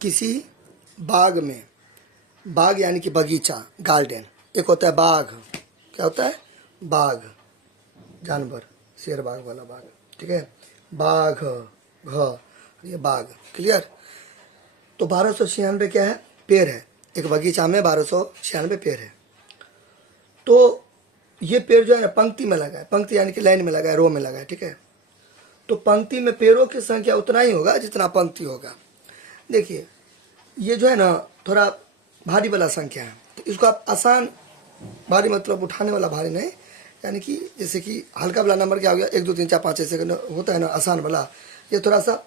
किसी बाग में, बाग यानी कि बगीचा, गार्डन, एक होता है बाग, क्या होता है, बाग, जानवर, शेर बाग वाला बाग, ठीक है, बाघ, घ, ये बाग, क्लियर। तो 1296 क्या है, पेड़ है, एक बगीचा में 1296 पेड़ है। तो ये पेड़ जो है पंक्ति में लगा है, पंक्ति यानी कि लाइन में लगा है, रो में लगा है, ठीक है। तो पंक्ति में पेड़ों की संख्या उतना ही होगा जितना पंक्ति होगा। देखिए ये जो है ना थोड़ा भारी वाला संख्या है, तो इसको आप आसान, भारी मतलब उठाने वाला भारी नहीं, यानी कि जैसे कि हल्का वाला नंबर क्या हो गया, 1 2 3 4 5 ऐसे होता है ना आसान वाला, ये थोड़ा सा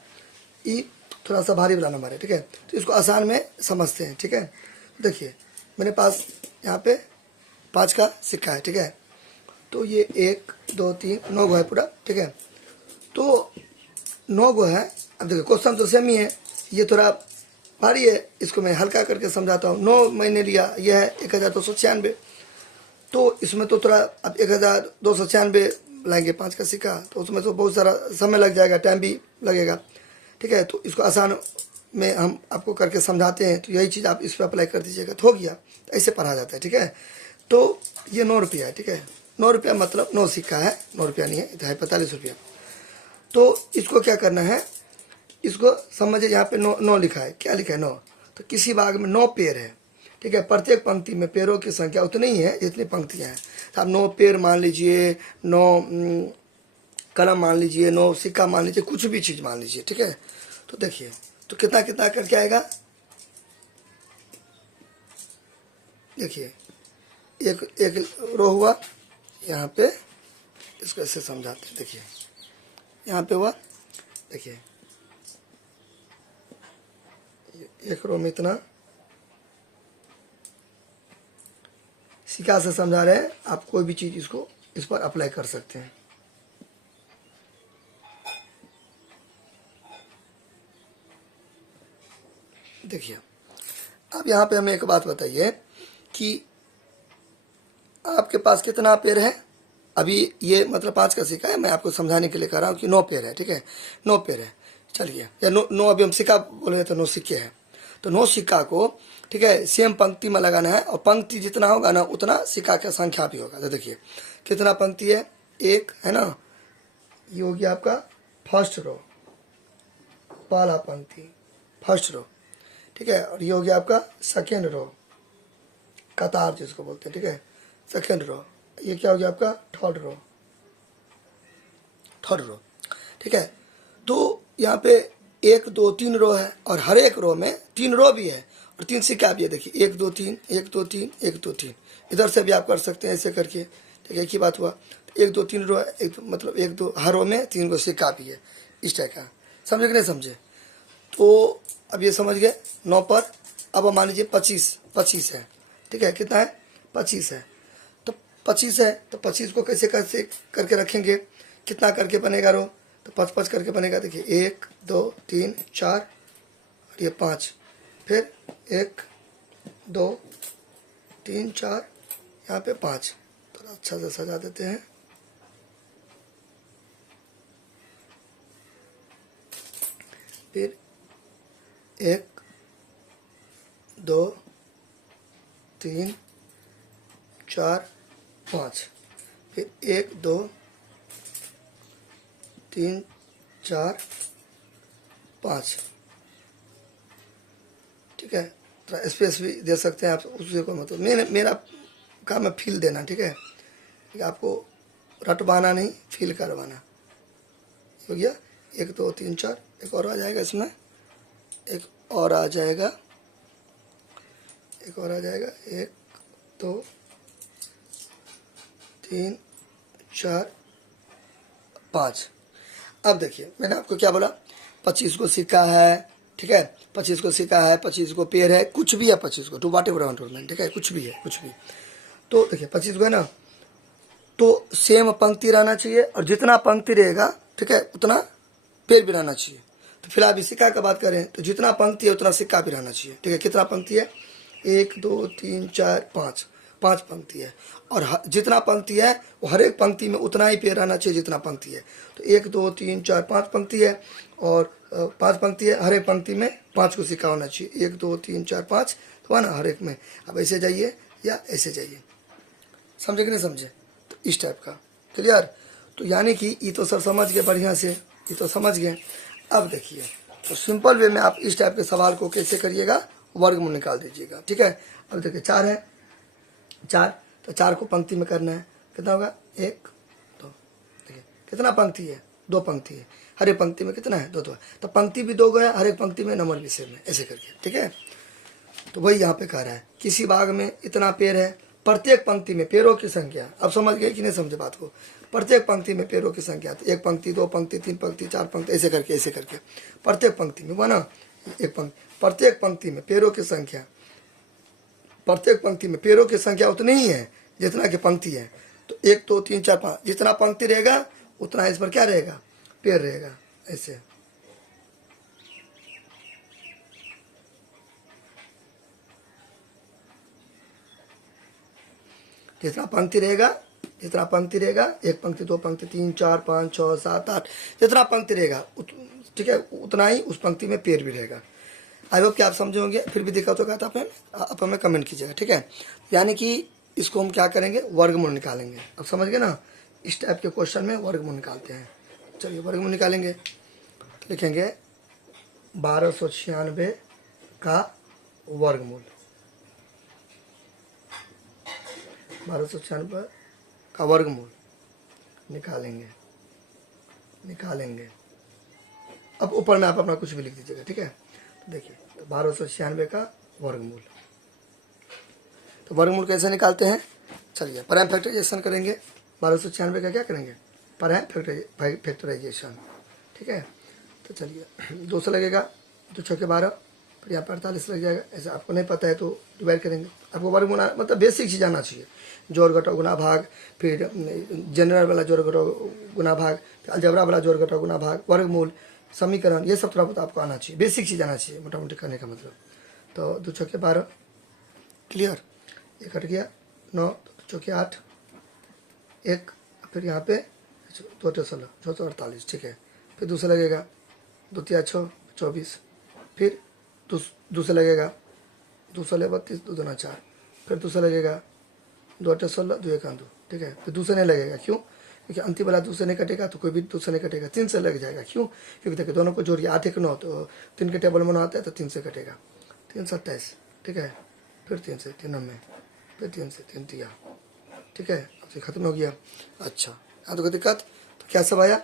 थोड़ा सा भारी वाला नंबर है, ठीक है। तो इसको आसान में समझते हैं, ठीक है। देखिए मेरे पास यहाँ पे 5 का सिक्का है, ठीक है। तो ये 1 2 3 9 गो है पूरा, ठीक है। तो 9 गो है। अब देखिए क्वेश्चन तो सेम ही है, ये थोड़ा भारी है, इसको मैं हल्का करके समझाता हूँ। 9 मैंने लिया, यह है 1296, तो इसमें तो थोड़ा अब 1296 लाएंगे 5 का सिक्का, तो उसमें तो बहुत सारा समय लग जाएगा, टाइम भी लगेगा, ठीक है। तो इसको आसान में हम आपको करके समझाते हैं, तो यही चीज़ आप इस पर अप्लाई कर दीजिएगा, तो हो गया। तो ऐसे पढ़ा जाता है, ठीक है। तो ये 9 रुपया है, ठीक है। 9 रुपया मतलब 9 सिक्का है, 9 रुपया नहीं है, इधर है 45 रुपया। तो इसको क्या करना है, इसको समझिए, यहाँ पे 9 लिखा है, क्या लिखा है 9। तो किसी बाग में 9 पेड़ है, ठीक है। प्रत्येक पंक्ति में पेड़ों की संख्या उतनी ही है जितनी पंक्तियाँ हैं। तो आप 9 पेड़ मान लीजिए, 9 कलम मान लीजिए, 9 सिक्का मान लीजिए, कुछ भी चीज़ मान लीजिए, ठीक है। तो देखिए तो कितना कितना करके आएगा, देखिए एक रो हुआ यहाँ पे, इसको ऐसे समझाते हैं। देखिए यहाँ पे हुआ, देखिए एक रो में इतना, सिक्का से समझा रहे हैं, आप कोई भी चीज़ इसको इस पर अप्लाई कर सकते हैं। देखिए अब यहाँ पे हमें एक बात बताइए कि आपके पास कितना पेड़ है। अभी ये मतलब 5 का सिक्का है, मैं आपको समझाने के लिए कह रहा हूँ कि 9 पेड़ है, ठीक है। 9 पेड़ है, चलिए, या 9 अभी हम सिक्का बोले तो 9 सिक्के हैं। तो 9 सिक्का को, ठीक है, सेम पंक्ति में लगाना है, और पंक्ति जितना होगा ना उतना सिक्का का संख्या भी होगा। तो देखिए कितना पंक्ति है, 1 है ना, ये हो गया आपका फर्स्ट रो, पहला पंक्ति, फर्स्ट रो, ठीक है। और ये हो गया आपका सेकेंड रो, कतार जिसको बोलते हैं, ठीक है, सेकेंड रो। ये क्या हो गया आपका थर्ड रो, ठीक है। तो यहाँ पे 1 2 3 रो है, और हर एक रो में 3 रो भी है और 3 सिक्का भी है। देखिए 1 2 3 1 2 3 1 2 3, इधर से भी आप कर सकते हैं ऐसे करके, ठीक है। एक ही बात हुआ, 1 2 3 रो है, मतलब 1 2, हर रो में 3 गो सिक्का भी है, इस टाइप का। समझे कि नहीं समझे। तो अब ये समझ गए 9 पर। अब मान लीजिए 25 है, ठीक है, कितना है 25 है। तो 25 है, तो 25 को कैसे कैसे करके रखेंगे, कितना करके बनेगा रो, तो 5 करके बनेगा। देखिए 1 2 3 4 और ये 5, फिर 1 2 3 4, यहाँ पे 5। थोड़ा अच्छा से सजा देते हैं। फिर 1 2 3 4 5, फिर 1 2 3 4 5, ठीक है। थोड़ा स्पेस भी दे सकते हैं आप, उसी को मतलब मेरा काम है फील देना, ठीक है। आपको रटवाना नहीं, फील करवाना। हो गया 1 2 3 4, एक और आ जाएगा इसमें, एक और आ जाएगा, एक और आ जाएगा, 1 2 3 4 5। अब देखिए मैंने आपको क्या बोला, 25 को सिक्का है, ठीक है, 25 को सिक्का है, 25 को पेड़ है, कुछ भी है 25 को, टू वाट एवर, ठीक है, कुछ भी है, कुछ भी। तो देखिए 25 को है ना, तो सेम पंक्ति रहना चाहिए, और जितना पंक्ति रहेगा, ठीक है, उतना पेड़ भी रहना चाहिए। तो फिलहाल अभी सिक्का का बात करें, तो जितना पंक्ति है उतना सिक्का भी रहना चाहिए, ठीक है। कितना पंक्ति है, 1 2 3 4 5, 5 पंक्ति है, और जितना पंक्ति है वो हर एक पंक्ति में उतना ही पेड़ रहना चाहिए जितना पंक्ति है। तो 1 2 3 4 5 पंक्ति है, और 5 पंक्ति है, हर एक पंक्ति में 5 को सिक्का होना चाहिए। 1 2 3 4 5 तो है ना हर एक में। अब ऐसे जाइए या ऐसे जाइए, समझे कि नहीं समझे? तो इस टाइप का, क्लियर? तो यानी कि ये तो सर समझ गए बढ़िया से, ये तो समझ गए। अब देखिए, तो सिंपल वे में आप इस टाइप के सवाल को कैसे करिएगा, वर्गमूल निकाल दीजिएगा, ठीक है। अब देखिए 4 है, 4, तो 4 को पंक्ति में करना है, कितना होगा 1 2। देखिए कितना पंक्ति है, 2 पंक्ति है, हर एक पंक्ति में कितना है 2 2 है, तो पंक्ति भी 2 गया, हर एक पंक्ति में नंबर भी सेम है, ऐसे करके, ठीक है। तो वही यहाँ पे कह रहा है, किसी बाग में इतना पेड़ है, प्रत्येक पंक्ति में पेड़ों की संख्या, अब समझ गए कि नहीं समझे बात को? प्रत्येक पंक्ति में पेड़ों की संख्या, तो 1 पंक्ति 2 पंक्ति 3 पंक्ति 4 पंक्ति ऐसे करके प्रत्येक पंक्ति में बना एक पंक्ति, प्रत्येक पंक्ति में पेड़ों की संख्या, प्रत्येक पंक्ति में पेड़ों की संख्या उतनी ही है जितना की पंक्ति है। तो 1 2 3 4 5 जितना पंक्ति रहेगा उतना इस पर क्या रहेगा, पेड़ रहेगा, ऐसे। जितना पंक्ति रहेगा, जितना पंक्ति रहेगा, 1 पंक्ति 2 पंक्ति 3 4 5 6 7 8 जितना पंक्ति रहेगा ठीक है, उतना ही उस पंक्ति में पेड़ भी रहेगा। आई होप कि आप समझे होंगे, फिर भी दिक्कत होगा तो आप हमें कमेंट कीजिएगा, ठीक है। यानी कि इसको हम क्या करेंगे, वर्गमूल निकालेंगे। अब समझ गए ना, इस टाइप के क्वेश्चन में वर्गमूल निकालते हैं। चलिए वर्गमूल निकालेंगे, लिखेंगे 1296 का वर्गमूल, 1296 का वर्गमूल निकालेंगे। अब ऊपर में आप अपना कुछ भी लिख दीजिएगा, ठीक है। तो देखिए, तो 1296 का वर्गमूल, तो वर्गमूल कैसे निकालते हैं, चलिए प्राइम फैक्टराइजेशन करेंगे। 1296 का क्या करेंगे, प्राइम फैक्टराइजेशन, ठीक है। तो चलिए 2 से लगेगा, 2 छक्के 12, फिर यहाँ पर 48 लग जाएगा। ऐसे आपको नहीं पता है तो डिवाइड करेंगे। आपको वर्गमूल मतलब बेसिक चीज़ आना चाहिए, जोड़ घटाओ गुना भाग, फिर जनरल वाला जोड़ घटाओ गुना भाग, फिर अलजेब्रा वाला जोड़ घटाओ गुना भाग, वर्गमूल, समीकरण, ये सब थोड़ा बहुत आपको आना चाहिए, बेसिक चीज़ आना चाहिए मोटा मोटी करने का मतलब। तो 2 छक्के 12, क्लियर, 1 हट गया 9, 2 चौके 8, 1, फिर यहाँ पे 2 टे 16, 4 48, ठीक है। फिर 2 से लगेगा, 2 तिया 6 24, फिर 2 से लगेगा, 2 16 32, 2 दूना 4, फिर 2 से लगेगा, 2 8 16, 2 1 2, ठीक है। फिर 2 से नहीं लगेगा, क्यों? क्योंकि अंतिम वाला 2 से नहीं कटेगा तो कोई भी 2 से नहीं कटेगा, 3 से लग जाएगा, क्यों? क्योंकि देखिए दोनों को जोड़िए, 8 1 9, तो 3 के टेबल में 9 आता है तो 3 से कटेगा, 3 27, ठीक है। फिर 3 से 3 में, फिर 3 से 3 दिया, ठीक है। अब से खत्म हो गया। अच्छा, यहाँ तो कोई दिक्कत? तो क्या सब आया,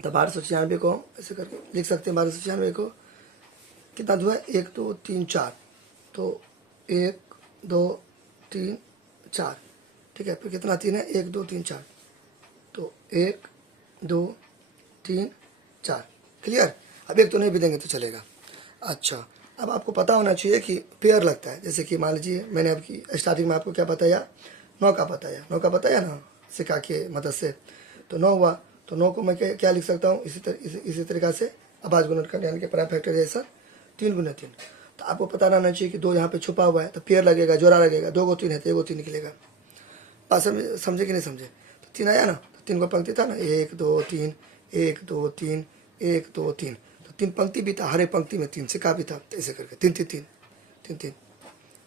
तो 1296 को ऐसे करके लिख सकते हैं। 1296 को कितना हुआ, 1 2 3 4, तो 1 2 3 4, ठीक है। फिर कितना 3 है, 1 2 3 4, तो 1 2 3 4, क्लियर। अब 1 तो नहीं भी देंगे तो चलेगा। अच्छा, अब आपको पता होना चाहिए कि पेयर लगता है। जैसे कि मान लीजिए मैंने आपकी स्टार्टिंग में आपको क्या बताया, 9 का बताया ना सिक्का के मदद से, तो 9 हुआ, तो 9 को मैं क्या लिख सकता हूँ, इसी तरीक़ा से आवाज गुणन करने, यानी कि प्राइम फैक्टराइजेशन 3 गुना 3। तो आपको पता रहना चाहिए कि 2 यहाँ पे छुपा हुआ है, तो पेयर लगेगा, जोड़ा लगेगा, 2 को 3 है तो 1 को 3 निकलेगा। बात समझे कि नहीं समझे? तो 3 आया ना, तो 3 को पंक्ति था ना, 1 2 3 1 2 3 1 2 3, तो 3 पंक्ति भी था, हर एक पंक्ति में 3 सिक्का भी था, तो ऐसे करके 3 3 3 3,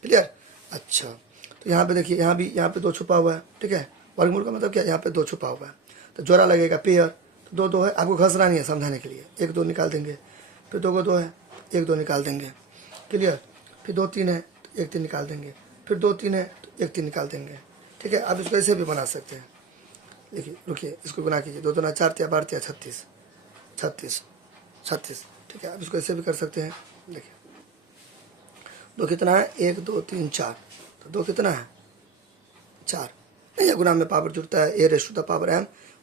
क्लियर। अच्छा, तो यहाँ पे देखिए, यहाँ पे 2 छुपा हुआ है, ठीक है। वर्गमूल का मतलब क्या, यहाँ पे 2 छुपा हुआ है, तो जोड़ा लगेगा पेयर, तो 2 2 है, आपको घसना नहीं है समझाने के लिए। 1 2 निकाल देंगे, फिर 2 को 2 है, 1 2 निकाल देंगे, क्लियर। फिर 2 3 है तो 1 3 निकाल देंगे, फिर 2 3 है तो 1 3 निकाल देंगे, ठीक है। आप इसको ऐसे भी बना सकते हैं। देखिए रुकिए, इसको गुना कीजिए, 2 2 4 3 12 36 36 36, ठीक है। आप इसको ऐसे भी कर सकते हैं। देखिए 2 कितना है, 1 2 3 4, तो 2 कितना है 4, या गुना में पावर जुड़ता है, a⁻m और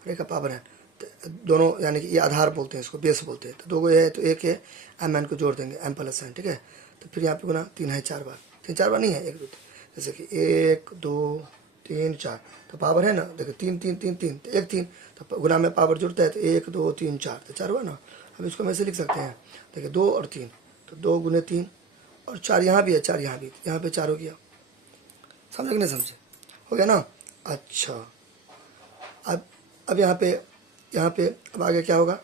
a का पावर n, तो दोनों यानी कि ये आधार बोलते हैं, इसको बेस बोलते हैं। तो 2 को है तो 1 है, m n को जोड़ देंगे, m + n, ठीक है। तो फिर यहाँ पे गुना 3 है 4 बार, 3 4 बार नहीं है, 1 2 जैसे कि 1 2 3 4, तो पावर है ना, देखो 3 3 3 3, तो 1 3, तो गुना में पावर जुड़ता है तो 1 2 3 4, तो 4 हुआ ना। अब इसको हम ऐसे लिख सकते हैं, देखिए 2 और 3, तो 2 गुने 3 और 4 यहाँ भी है, 4 यहाँ भी, यहाँ पे 4 हो गया, समझे कि नहीं समझे? हो गया ना? अच्छा, अब यहाँ पे अब आगे क्या होगा?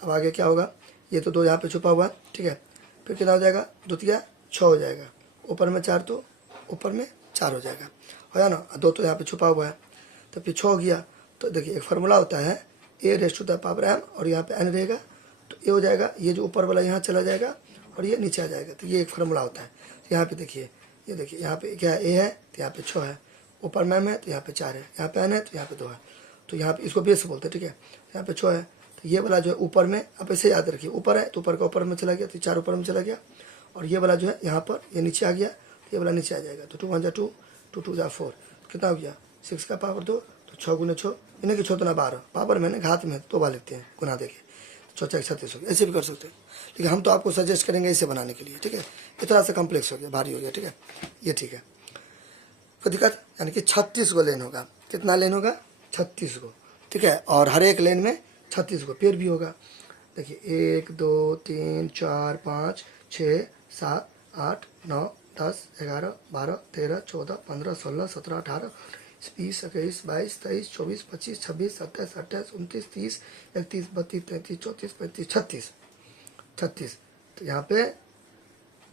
अब आगे क्या होगा? ये तो 2 यहाँ पे छुपा हुआ है, ठीक है। फिर कितना हो जाएगा? 2 तिया 6 हो जाएगा, ऊपर में 4 तो ऊपर में 4 हो जाएगा, हो गया ना? 2 तो यहाँ पे छुपा हुआ है, तो फिर 6 हो गया। तो देखिए एक फार्मूला होता है a⁻m और यहाँ पे n रहेगा, तो ये हो जाएगा, ये जो ऊपर वाला यहाँ चला जाएगा और ये नीचे आ जाएगा, तो ये एक फार्मूला होता है। तो यहाँ पे देखिए, ये देखिए यहाँ पे क्या है? a है तो यहाँ पे 6 है, ऊपर में m है तो यहाँ पे 4 है, यहाँ पे n है तो यहाँ पे 2 है, तो यहाँ पे इसको बेस बोलते हैं, ठीक है। यहाँ पे 6 है, तो ये वाला जो है ऊपर में, अब ऐसे याद रखिए, ऊपर है तो ऊपर का ऊपर में चला गया, तो 4 ऊपर में चला गया, और ये वाला जो है यहाँ पर ये नीचे आ गया, तो ये वाला नीचे आ जाएगा। तो 2 1 2, 2 2 4, कितना हो गया? 6 का पावर 2, तो 6 गुने 6, इन्हें कि 6 तो ना 12, पावर मैंने घात में 2 बार लिखते हैं, गुना देके 6 4 36 हो गया। ऐसे भी कर सकते हैं, लेकिन हम तो आपको सजेस्ट करेंगे ऐसे बनाने के लिए, ठीक है। इतना सा कम्प्लेक्स हो गया, भारी हो गया, ठीक है, ये ठीक है। कोई दिक्कत? यानी कि 36 को लेन होगा। कितना लेन होगा? 36 को, ठीक है। और हर एक लेन में 36 को पेयर भी होगा। देखिए 1 2 3 4 5 6 7 8 9 10 11 12 13 14 15 16 17 18 20 21 22 23 24 25 26 27 28 29 30 31 32 33 34 35 36 36, तो यहाँ पे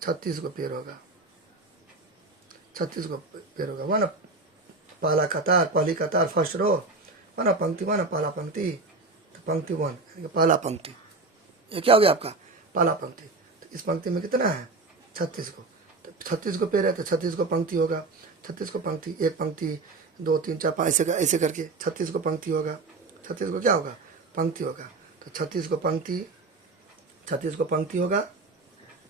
36 को पेयर होगा, 36 को पेयर होगा। वह ना पहला कतार, पहली कतार, फर्स्ट रो, वह ना पंक्ति, वह ना पहला पंक्ति, तो पंक्ति 1 यानी पहला पंक्ति, ये क्या हो गया आपका? पहला पंक्ति। तो इस पंक्ति में कितना है? 36 को, तो 36 को पेड़ है तो 36 को पंक्ति होगा, 36 को पंक्ति, एक पंक्ति 2 3 4 5 ऐसे करके 36 को पंक्ति होगा, 36 को क्या होगा? पंक्ति होगा। तो 36 को पंक्ति, 36 को पंक्ति होगा,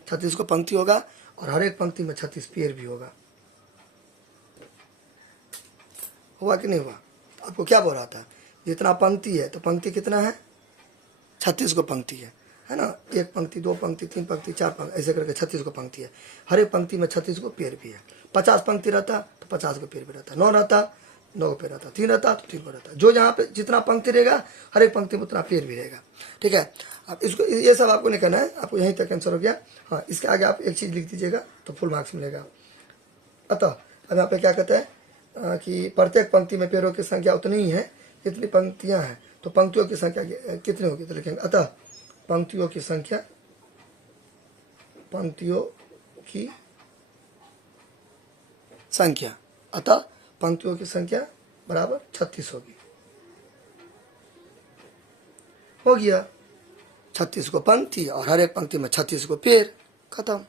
36 को पंक्ति होगा, और हर एक पंक्ति में 36 पेड़ भी होगा। हुआ कि नहीं हुआ? आपको क्या बोल रहा था? जितना पंक्ति है तो पंक्ति कितना है? 36 को पंक्ति है ना? एक पंक्ति, 2 पंक्ति, 3 पंक्ति, 4 पंक्ति, ऐसे करके 36 को पंक्ति है। हर एक पंक्ति में 36 को पेड़ भी है। 50 पंक्ति रहता तो 50 को पेड़ भी रहता, 9 रहता 9 को पेड़ रहता, 3 रहता तो 3 को रहता। जो जहाँ पे जितना पंक्ति रहेगा हर एक पंक्ति में उतना पेड़ भी रहेगा, ठीक है। अब इसको ये सब आपको नहीं करना है, आपको यहीं तक आंसर हो गया। हाँ, इसके आगे आप एक चीज़ लिख दीजिएगा तो फुल मार्क्स मिलेगा। अतः अब यहाँ पे क्या कहते हैं कि प्रत्येक पंक्ति में पेड़ों की संख्या उतनी ही है जितनी पंक्तियाँ हैं, तो पंक्तियों की संख्या कितनी होगी? तो लिखेंगे अतः पंक्तियों की संख्या अतः पंक्तियों की संख्या बराबर 36 होगी। हो गया, 36 को पंक्ति और हर एक पंक्ति में 36 को पेड़, खत्म।